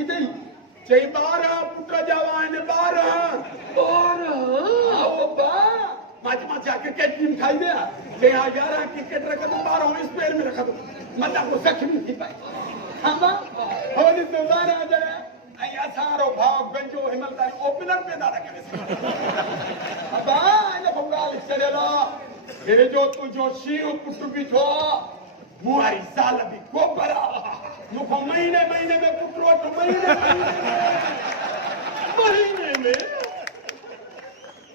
थी थई चई 12 पुट जवान 12 आओ बा माच माच क्रिकेट टीम ठाई दे के 11 क्रिकेट रख दो 12 स्पेयर में रख दो मता को जख्मी थी पाए हां बा होली तो दाना दे आई असारो भाग गंजो हिमलदारी ओपनर पैदा रखे अबा इन बंगाल चलेला हे जो तुझो शीर पुट भी थो मुआरी साल भी गोबरा मुखो महीने में पुटरो तो महीने में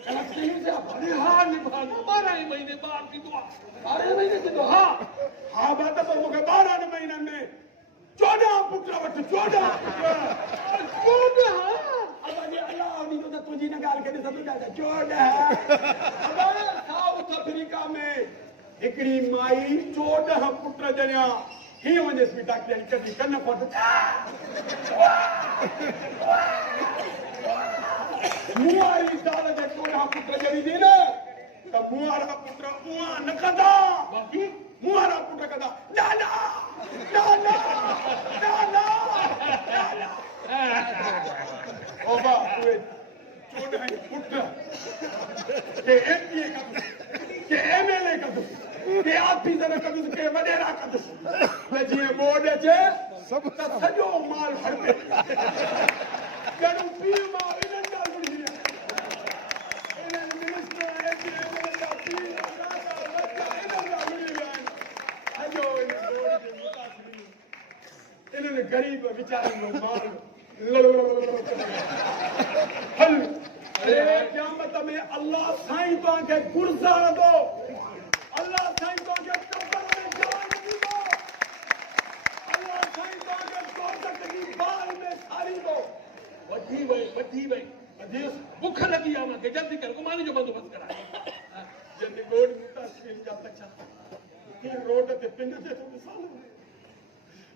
अलग से से बड़े हाल निभाना 12 महीने बाद की दुआ 12 महीने की दुआ हां बात तो मुके 12 महीने में 14 पुटरा वठ 14 अब ये अल्लाह नी तो तुझी ने गाल के सब जाता 14 अब साउथ अफ्रीका में एकड़ी माई 14 पुट जणिया ही वने स्पीटा के कदी कन फट मुआरी साल जे 14 पुट जणी दी न त मुआरा पुट उआ न कदा बाकी मुआरा पुट कदा लाला लाला लाला लाला ओ बा 14 पुट के एमपी के एमएलए का के ऑफिसर का के वडेरा का तो जी बोर्ड जे सब सजो माल हर पे करू पी मा इनन का गुड़ी इनन मिनिस्टर एमएलए का पी राजा इनन का गुड़ी अजो इन बोर्ड के मुतासिर इनन गरीब बेचारे नो माल हल अरे क़यामत में अल्लाह साईं तो के गुरसा दो अल्लाह साईं तो के कब्र में जान दो अल्लाह साईं तो के दोजख की बाल में सारी दो वठी भाई अजीज भूख लगी आ के जल्दी कर गुमानी जो बंदोबस्त करा जल्दी बोर्ड मुतासिर जब तक चलता के रोड ते पिन ते तो मिसाल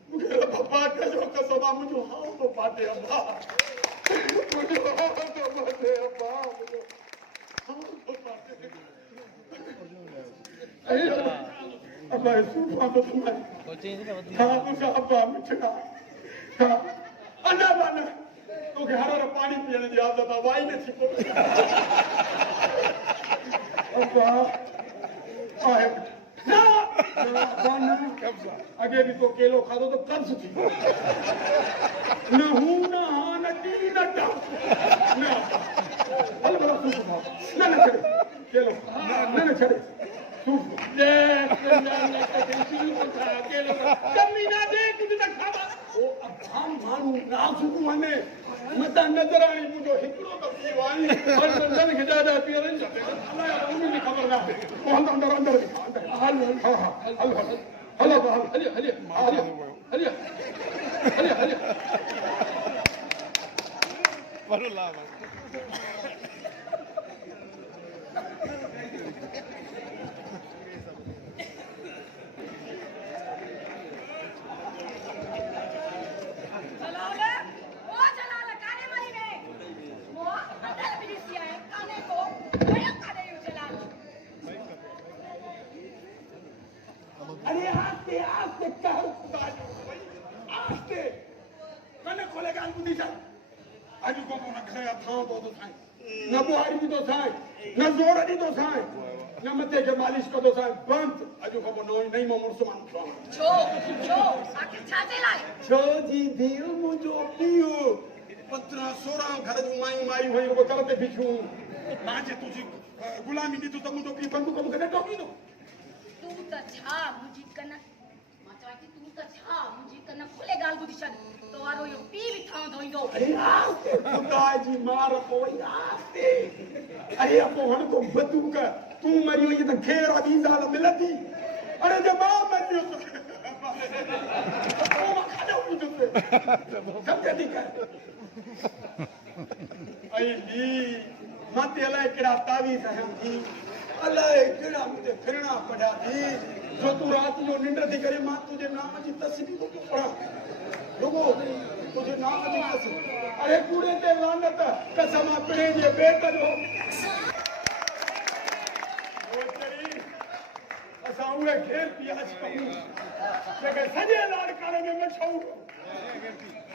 मुझे बाबा का जो कसमा मुझे हां तो पाते अब्बा मुझे हां तो पाते अब्बा मुझे हां तो पाते अब्बा सूफा तो तुम्हारी हां मुझे अब्बा मिठना हां अल्लाह बना तो के हर पानी पीने की आदत है वाई ने छिपो अब्बा आए ना कब्जा आगे भी तो केलो खा दो तो कब्ज थी न हूं न हां न टी न टा ना हल बड़ा सूफ ना छड़े केलो ना छड़े सूफ ले ना टेंशन को खा केलो कमी ना दे कुछ न खावा ओ अब हम मानू ना सूफ माने मता नजर आई मुझो हिकड़ो तो पीवाई और नजर खिजा जाती है नहीं जाते अल्लाह या उम्मीद की खबर ना वो अंदर हल अरे आस्ते आस्ते कहर खुदा आस्ते कने खोले गाल बुदी जा अजू को न खया था तो थाई न बुहारी भी तो थाई न जोड़ दी तो थाई न मते के मालिश को तो थाई बंद अजू को नहीं मो मुसलमान छो आखिर छाते लाई छो जी दिल मुजो पियो 15 16 घर जो माई होई को करते बिछू माजे तुझी गुलामी दी तो मुजो पी बंद को कने टोकी दो तू त छा मुजी कना माचा की तू त छा मुजी कना खुले गाल बुदी छन तो वारो यो पी भी थां धोई दो अरे आस्ते खुदा जी मार कोई आस्ते अरे अपो हन को बतू का तू मरियो ये त घेर अभी जाल मिलती अरे जब मरियो तो ओ मा खादा हुई तो सब जदी कर आई ली मते ला केड़ा तावीज है थी अल्लाह केड़ा मुझे फिरना पड़ा थी जो तू रात जो निंद्र थी करे मां तुझे नाम जी तस्बीह को क्यों पढ़ा लोगो तुझे नाम जी तस्बीह अरे कूड़े ते लानत कसम अपने जे बेटा जो ओ तेरी असा उहे घेर पियाज कहूं लेकिन सजे लाड़ काले में मछऊ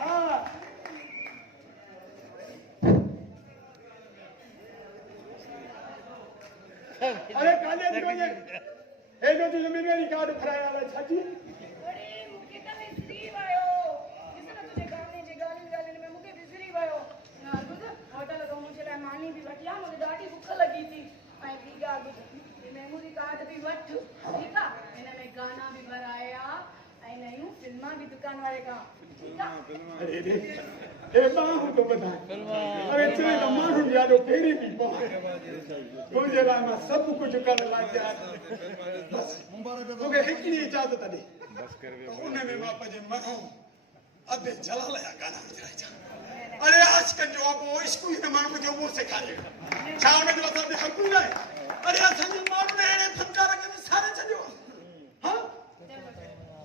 हां अरे काले थी वञे हे जो तू ज़मीनदारी कार्ड भराया वाला छाजी अरे मूंखे त विसरी वियो ॾिस न तुंहिंजे गाने जे ॻाल्हियुनि में मूंखे विसरी वियो ना ॿुध होटल खां मुंहिंजे लाइ मानी बि वठी आ मूंखे ॾाढी बुख लॻी थी ऐं ॿी ॻाल्हि ॿुध मेमोरी कार्ड बि वठ ठीकु आहे हिन में गाना बि भराया ऐं नयूं फिल्मां बि दुकान वारे खां ठीकु आहे अरे रे ए माण्हू तो ॿुधाए अरे चए त माण्हू ॾाढो पहिरीं बि तुंहिंजे लाइ मां सभु कुझु करण लाइ तयारु बसि तोखे हिकिड़ी इजाज़त ॾे उन में मां पंहिंजे मथां अधे जलाल जा गाना ॿुधाइजां अरे आशिक़नि जो अबो इश्क हिन माण्हू खे उहो सेखारे छा हुन जो असां ते हक़ न आहे अरे असांजे माण्हू ने अहिड़े फनकार खे विसारे छॾियो हा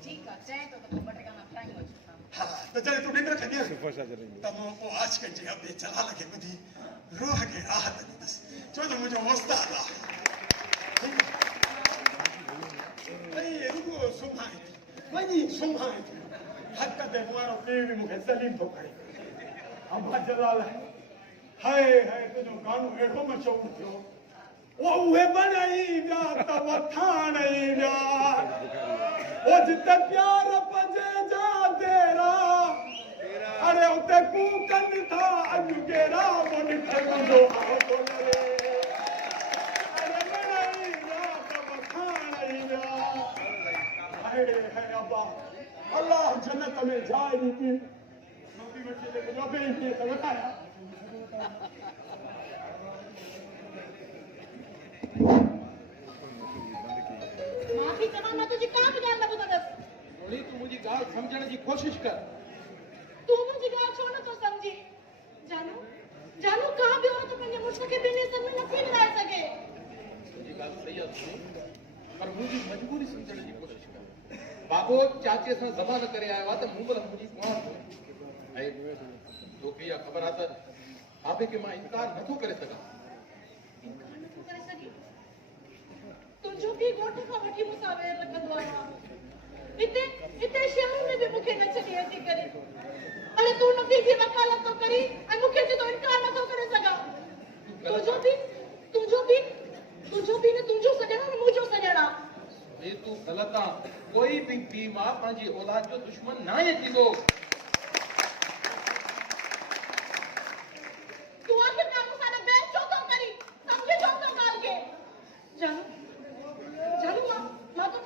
ठीकु आहे चए थो त ॿ टे गाना ठाही वठो हा त जॾहिं तूं निंड कंदीअ त मां पोइ आशिक़नि जे अबे जलाल खे ॿुधी रूह खे राहत ॾींदुसि छो त मुंहिंजो उस्ताद आहे ऐं रुॻो सुम्हाए वञी सुम्हाए हक़ ते मुंहिंजो पीउ बि मूंखे सलीम थो करे अबा जलाल हाय हाय तुंहिंजो गानो अहिड़ो मशहूरु थियो उहे बनाई विया त वठाण ई विया ओ जिते प्यार पंजे जा तेरा अरे उते कूकन था अॼु केरा वो ॾिठे मुंहिंजो आहो रे अरे बनाई विया त वठाण ई विया हाय हाय अबा अल्लाह जन्नत में जाइ ॾिठी नबी वठी ले नबी खे त वठाया माफ़ी चवां मां तुंहिंजी का बि ॻाल्हि न ॿुधंदसि थोड़ी तू मुंहिंजी ॻाल्हि सम्झण जी कोशिश कर तूं मुंहिंजी ॻाल्हि छो नथो सम्झी जानू जानू का बि औरत पंहिंजे मुड़ुस खे ॿिनि हिस्सनि में नथी विराए सघे तुंहिंजी ॻाल्हि सही आहे पर मुंहिंजी मजबूरी सम्झण जी कोशिश कर बाबो चाचे सां ज़बान करे आयो आहे त मूं महिल मुंहिंजी कुआं ऐं तोखे इहा ख़बर आहे त बाबे खे मां इनकार नथो करे सघां इनकार नथो करे सघी तुंहिंजो बि घोट खां वठी मूंसां वेर रखंदो आहे हिते शहर में बि मूंखे न छॾी अची करे अरे तूं नबी जी वकालत थो करी ऐं मूंखे जो इनकार नथो करे सघां तुंहिंजो बि न तुंहिंजो सॼणो न मुंहिंजो सॼणा हे तू ग़लति आहे कोई बि पीउ मां पंहिंजी औलाद जो दुश्मन न आहे थींदो तूं आखिरकार मूंसां बहस छो थो करी सम्झे छो थो ॻाल्हि खे जानू मां तो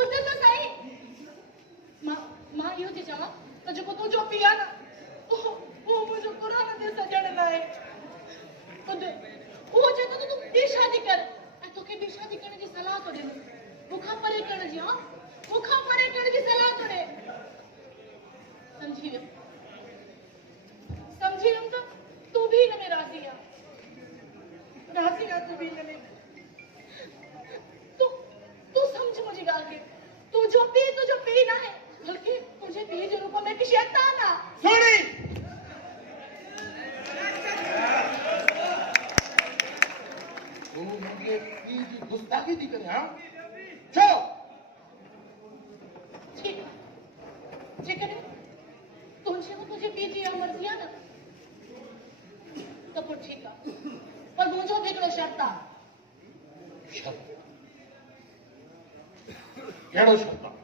ॿुध त सही मां इहो थी चवां त जेको तुंहिंजो पीउ आहे न उहो मुंहिंजो क़ुरान ते सॼण लाइ ॿुध उहो चए थो तूं ॿी शादी कर ऐं तोखे ॿी शादी करण जी सलाह थो ॾे मूंखां परे करण जी मूंखां परे करण जी सलाह थो ॾे समझी वियुमि त तूं बि हिन में राज़ी आहे तूं बि हिन में तूं समझ मुंहिंजी ॻाल्हि खे तुंहिंजो पीउ न आहे बल्कि तुंहिंजे पीउ जे रूप में हिकु शैतान आहे सुणी तू मुंहिंजे पीउ जी गुस्ताखी थी करे हा छो ठीकु आहे जेकॾहिं तुंहिंजे पीउ जी इहा मर्ज़ी आहे न त पोइ ठीकु आहे पर मुंहिंजो बि हिकिड़ो शर्त आहे कहिड़ो शब्द आहे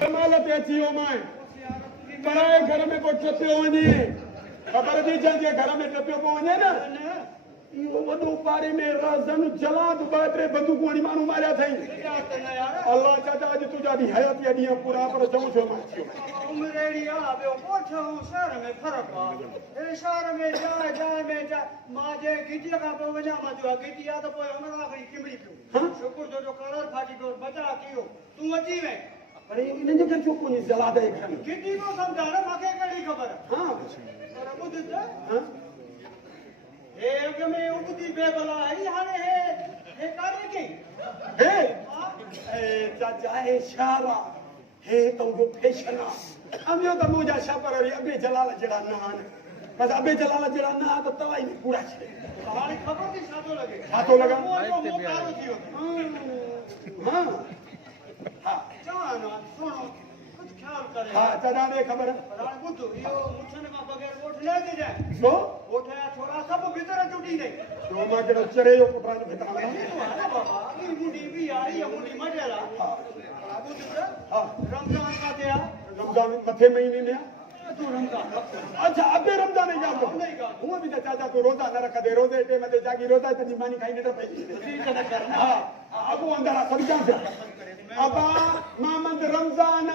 कमाल ते अची वियो मां पराए घर में को टपियो वञे ख़बर थी जंहिंजे घर में टपियो पियो वञे न इहो वॾो पाड़े में राज़न जलाद ॿ टे बंदूकूं हणी माण्हू मारिया अथई अल्लाह चाचा अॼु तुंहिंजा बि हयाती ॾींहं पूरा पर चऊं छो मां अची वियो उमिरि अहिड़ी आहे ॿियो ॻोठ ऐं शहर में फ़र्क़ु आहे शहर में जाइ में मां जंहिं गिटीअ खां पोइ वञा मां चयो गिटी आहे त पोइ हुन खां खणी चिमड़ी पियो शुकुर जो कलर फाटी पियो बचा थी वियो तूं अची वएं अरे इन्हनि खे छो कोन्हे जलाद जे घर में गिटी को सम्झा न मूंखे कहिड़ी ख़बर हा पर ॿुध त हा हे अॻ में उबती बेबला आई हाणे हे कारे कई हे ए चाचा हे शावा हे तो वो फैशन हम यो तो मुझा शापर और अबे जलाल जड़ा नान बस अबे जलाल जड़ा ना तो तवाई में पूरा छे हाणे खबर थी साथो लगे साथो लगा मोकारो थियो हां हां चानो सुनो कुछ ख्याल करे हां चढ़ा दे खबर पर हाणे ॿुध इहो मुछन खां बगैर वोट न थी जाए सो वोट या छोरा सब भीतर चुटी नहीं तो मां के चरे यो पुटरा ने भेटा अरे बाबा ई मुंडी भी आई या मुंडी मजेला हां ॿुध हां रमजान का थिया रमजान मथे महीने में तू रमजान अच्छा अबे रमजान नहीं जातो नहीं का हुआ भी तो चाचा तू रोजा न रख दे रोजे टे मते जागी रोजा तनी मानी खाई ने तो पई ठीक है करना हां अब अंदर समझा से अबा मामद रमजान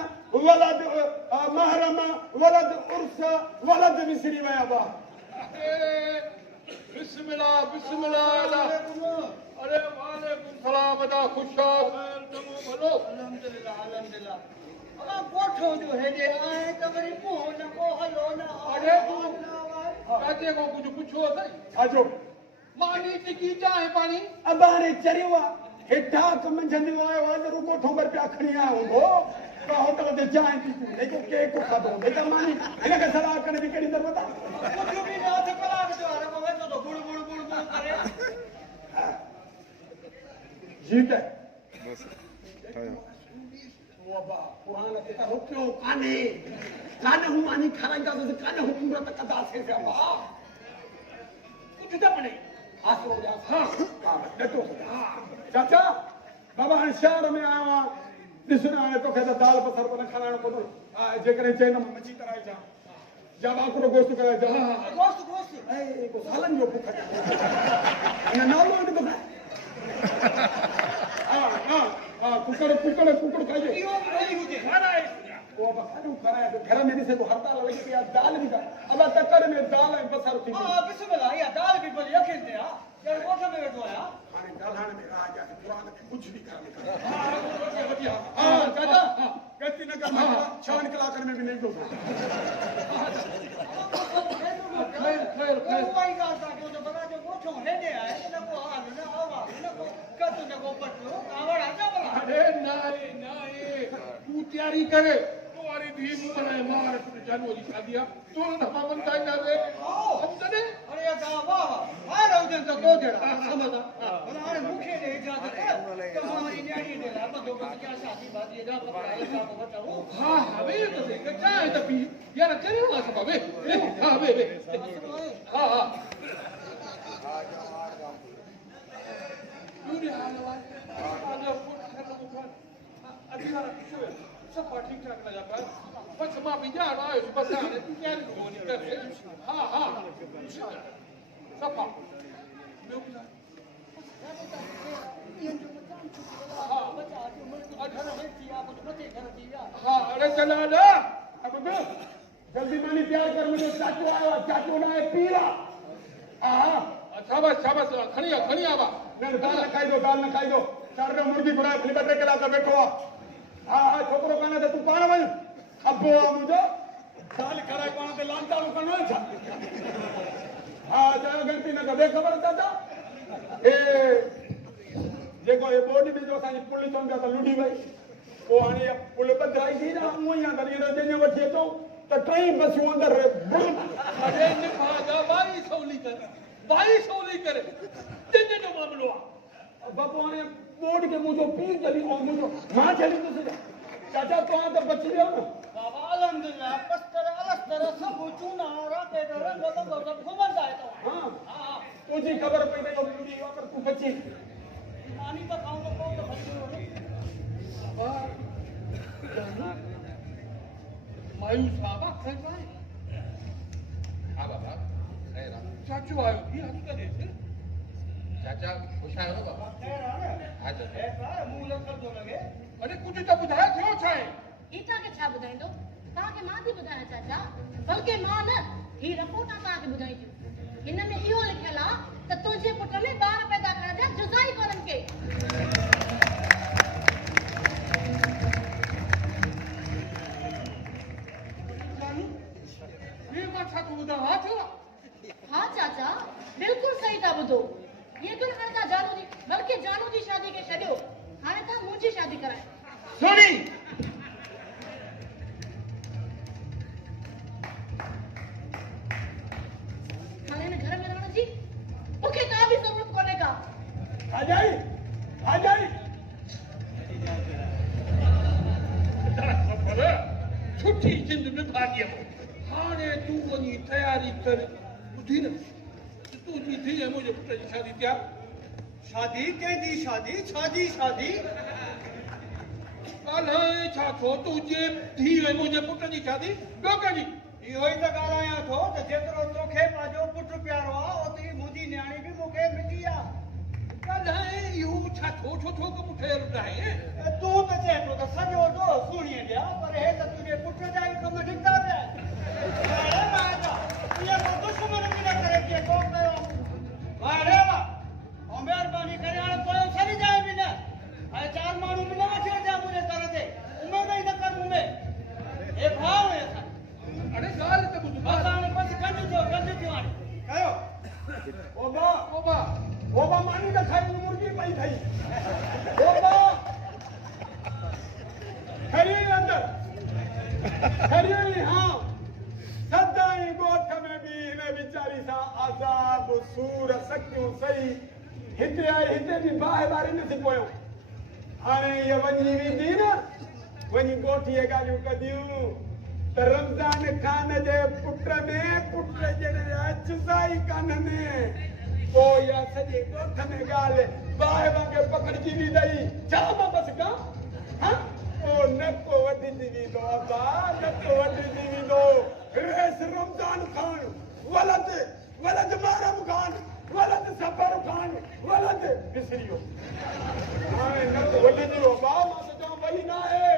वलद महरम वलद उर्स वलद मिसरी वे अबा बिस्मिल्लाह बिस्मिल्लाह अरे वालेकुम सलाम अदा खुशाल तुम भलो अल्हम्दुलिल्लाह अल्हम्दुलिल्लाह अबा कोठो जो है जे आए त वरी मुंह न को हलो न अरे काजे को कुछ पूछो अथई आजो मानी टिकी चाहे पानी अबा ने चरिवा हेठा कम जंदी आयो आज रुको ठोकर पे खणी आयो हो तो होटल ते जाए थी देखो केक को खादो बेटा मानी इने के सलाह करने दी केड़ी जरूरत है कुछ भी रात कलाक जो अरे बाबा तो गुड़ गुड़ गुड़ गुड़ करे जीत है वो बा पुराना ते रुपयो काने काने हूं आनी खरांगा तो काने हूं पूरा तक कदा से बा कुछ तो बने आसरो जा हां हां देखो चाचा बाबा शहर में आया दिसना है तो कहता दाल बसर बना खाना को तो जे करे चैन में मच्छी तराई जा जब आकरो गोश्त करे जा गोश्त गोश्त ए को सालन जो भूखा ना नालो तो हां हां हां कुकर खाइए यो नहीं हुजे खाना है वो अब खाना है घर में से को हड़ताल लगी या दाल भी का अब टक्कर में दाल है बसर थी हां बिस्मिल्लाह या दाल भी बोली रखे थे यार कोठा में बैठो आया खाने गालहान में आ जा पुराने में कुछ भी कर हां चाचा गलती न करना छान कलाकर में भी नहीं दो खैर खैर खैर कोई गाल ता जो बड़ा जो कोठो है दे आए न को हाल न आवा न को कत न को पटो आवड़ा जा बोला अरे नाए नाए तू तैयारी करे तुम्हारी भी बनाए मार जानू जी शादी तू न मामन का ना रे हम चले अरे या वाह हाय रहजन तो को देड़ा समझा अरे मुखे दे इजाजत है तो हमारी न्याड़ी दे ला तो बस क्या शादी बात ये जा पकड़ा ये सब बताओ हां हवे तो से चाहे तो पी यार करे ना सब बे हां बे हां हां तू ने हाल वाला अभी वाला कुछ सब ठीक ठाक लगा पर बस मां भी जा रहा है बस आने तू क्या नहीं कर हां हां सब हां अरे चला ना अब जल्दी मानी तैयार कर मुझे चाचू आयो चाचू ना है पीला हां शाबाश शाबाश खणी आवा दाल न खाई दो चार मुर्गी घुराए फिलिबटे के लाता बैठो हां छोकरो काने ते तू कान वण अब्बो मुझो दाल खराए पाण ते लांताड़ो कनो छा हां चाहे गलती न कबे खबर चाचा ए जेको ए बोर्ड में जो साईं पुलिस चोंदा त लुडी वई ओ हाणे पुल बदराई थी ना मुई या दरी जे वठी अचो त कई बसियूं अंदर अरे ने भागा बाई सौली करे जिने जो मामलो बाबू ने बोर्ड के मुझे पीर चली और मुझे मां चली तो से चाचा तो आ तो बच गया ना बाबा अल्हम्दुलिल्लाह पस्तर अलस्तर सब चूना राते रंग सब घुमंदा है तो हां हां तुझी खबर पई तो पूरी अगर तू बची पानी तो खाऊंगा तो मायूस बाबा खैर भाई हां बाबा खैर चाचू आयो थी हकीकत है चाचा खुश आयो ना बाबा खैर है हां चाचा ऐसा मुंह लग तो लगे अरे कुछ तो बुधाया थियो छाए ईटा के छा बुधाइंदो ताके मां थी बुधाया चाचा बल्कि मां न ही रिपोर्ट ताके बुधाई थी इन में इहो लिखियल आ त तुझे पुट में बार पैदा कर दे जुजाई कोन के ये बात छा तू बुधा हां थियो हां चाचा बिल्कुल सही था बुधो ये कोन करता जानू जी बल्कि जानू जी शादी के छड्यो हाने ता मुंजी शादी कराए सुनी आ जाई खबर छुट्टी जिंद में भाग्य हाणे तू वनी तैयारी कर बुधी न तू जी थी है मुझे पुट जी शादी क्या शादी कंहिंजी शादी छाजी शादी कल है छा छो तू जे थी है मुझे पुट जी शादी ॿियो कंहिंजी इहो ई त ॻाल्हायां थो त जेतिरो तोखे पंहिंजो पुटु प्यारो आहे ओतिरी मुंहिंजी न्याणी बि मूंखे मिठी आहे कल है यू छा छो छो छो को पुठे रुटाए तूं त चए थो त सॼो ॾो सुणीअ ॾिया पर हे त तुंहिंजे पुट जा ई कम निकिता पिया इहो को दुश्मन बि न करे के को कयो अरे वाह महिरबानी करे हाणे पोइ सरी जाए बि न ऐं चार माण्हू बि न वठी अचां मुंहिंजे दर ते उमेद ई न कर उमेद हे भाउ आहे असां अरे ॻाल्हि त ॿुध बसि हाणे बसि कंद थियो हाणे कयो ओबा मानी न खाई मुर्गी पई थई ओबा खरी अंदर खरी हाँ सदाई गोठ में भी हिन वीचारी सा आजाब सूर सकियूं सही हिते आई हिते भी बाहि बारी न थी पोयो हाणे ये वञी वेंदी न वञी गोठीअ ॻाल्हियूं कदियूं त रमज़ान खान जे पुट में पुट जहिड़े अचसाई कान्हनि पोइ इहा सॼे ॻोठ में ॻाल्हि बाहि वांगे पकड़जी वेंदई छा मां बसि कयां हां पोइ नको वधिजी वेंदो अबा नको वधिजी वेंदो रेस रमज़ान खान वलद वलद मारम खान वलद सफर खान वलद विसरियो हाणे नको वधिजी वियो अबा मां त चवां वही न आहे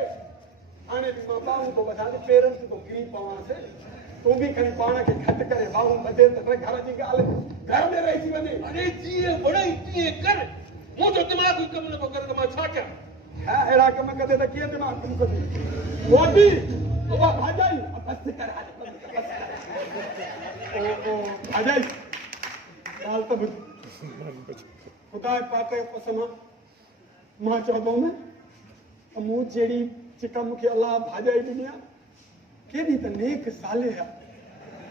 हाणे बि मां बाहूं थो वधां पेरनि ते थो किरी पवांसि तूं बि खणी पाण खे घटि करे बाहूं ॿधे त घर जी ॻाल्हि घर में रहिजी वञे अरे जीअं वणे तीअं कर मुंहिंजो दिमाग़ ई कमु नथो करे त मां छा कयां हा अहिड़ा कम कंदे त कीअं दिमाग़ कमु कंदो मोदी ओबा भाॼाई बसि कर ओ भाॼाई ॻाल्हि त ॿुध ख़ुदा पाक जे कसम मां चवंदो न त मूं जहिड़ी जेका मूंखे अलाह भाॼाई ॾिनी आहे केॾी त नेक साले आहे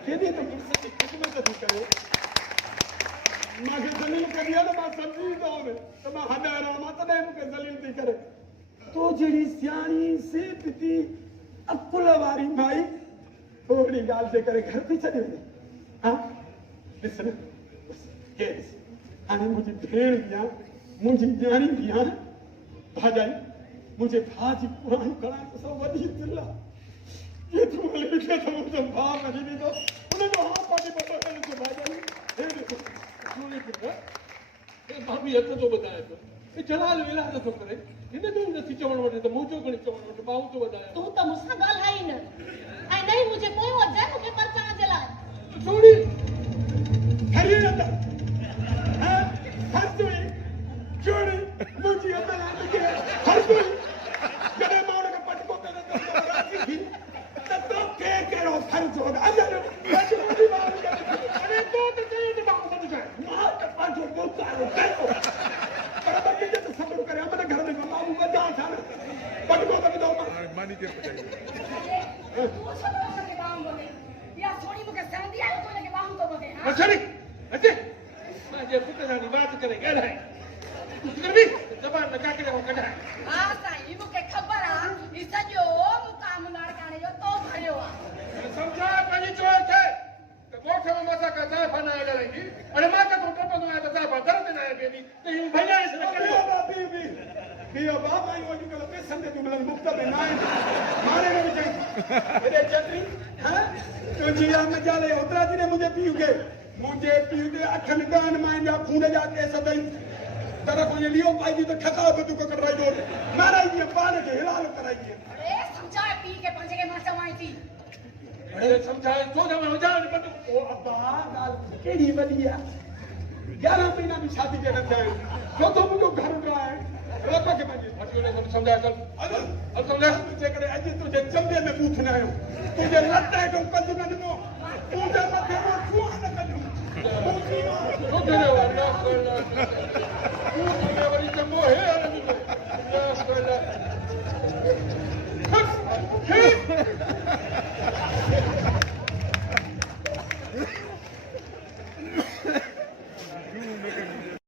केॾी त मुड़ुस जी ख़िदमत थी करे मूंखे ज़लील कंदी आहे त मां सम्झी ईंदो हुउमि त मां हॾ रहां मां तॾहिं मूंखे ज़लील थी करे तो जहिड़ी सियाणी सेबती अकुल वारी माई थोरी ॻाल्हि जे करे घर थी छॾे वञे हा ॾिस न हे ॾिस हाणे मुंहिंजी भेण बि आहे मुंहिंजी न्याणी बि आहे भाॼाई मुझे भाजी पुराण कराइण त सो वॾी दिलि आहे केतिरो हली लिखे त मुंहिंजो भाउ मरी वेंदो उनजो हा पाटी ॿ ॿ जो भाॼाई हे ॾिसो सुणी फिर मां बि हथ थो ॿुधायां पियो हे जलाल विला नथो करे हिन जो नथी चवणु वठे त मुंहिंजो खणी चवणु वठे बाहूं थो वधायां तूं त मूंसां ॻाल्हाई न ऐं नहीं मुंहिंजे पोयों अचु मूंखे परचां जे लाइ सुणी हरी अंदर हां हर तुई चोरी मुंहिंजी अंदर आ के हर तुई जॾहिं मां हुनखे पटको करे त राज़ी थी त तोखे कहिड़ो ख़र्च हो अॼु अरे तो त चई त मां ॿुध जाए मां त पंहिंजो मोतारो कयो पर बची त सब्र करे अमन घर में मां वधा छा न पटको त विधो मानी के पटाई तूं छो हुनखे बाहूं ॿधे या थोरी मूंखे सहंदी आहे तो हुनखे बाहूं थो ॿधे हा अचरी अचे मुंहिंजे पुट सां बात करे ॻाल्हाए कर बि ज़बान न काकड़े हो कढाए हा साईं मूंखे ख़बर आहे ही सॼो मुकाम लाड़काणे जो तो भरियो आहे समझा पंहिंजी चोर खे त ॻोठ में मथां का ज़ाइफ़ा न आहे ॻाल्हाईंदी हाणे मां किथां टपंदो आहियां त ज़ाइफ़ा घर में न आहे वेंदी त हीउ भैया बियो बाबा यो अॼुकल्ह पैसनि ते मिलनि मुफ़्त में न आहिनि मारे न विझाई हेॾे चतरी हां तुंहिंजी या मजाले ओतिरा थी न मुंहिंजे पीउ खे मुंहिंजे पीउ जे 8-10 माइन जा खून जा केस अथई तर कोई लियो पाई त ठका बदू को कराई दो माराई दिए पान के हिलाल कराई दिए अरे समझाए पी के पंजे के मां चवाई थी अरे समझाए तो ना हो जाए बदू ओ अब्बा गाल केड़ी वदी है 11 महीना भी शादी के न थे जो तो मुझे घर रहा है रब के पंजे हटियो ने समझा कर अब समझा तुझे करे अज तुझे चंबे में पूछना है तुझे लट्टा तो कद न दो तुझे मथे में छुआ न कर तो तेरे वाला तू मेरे वाली जम्बो है अल्लाह अल्लाह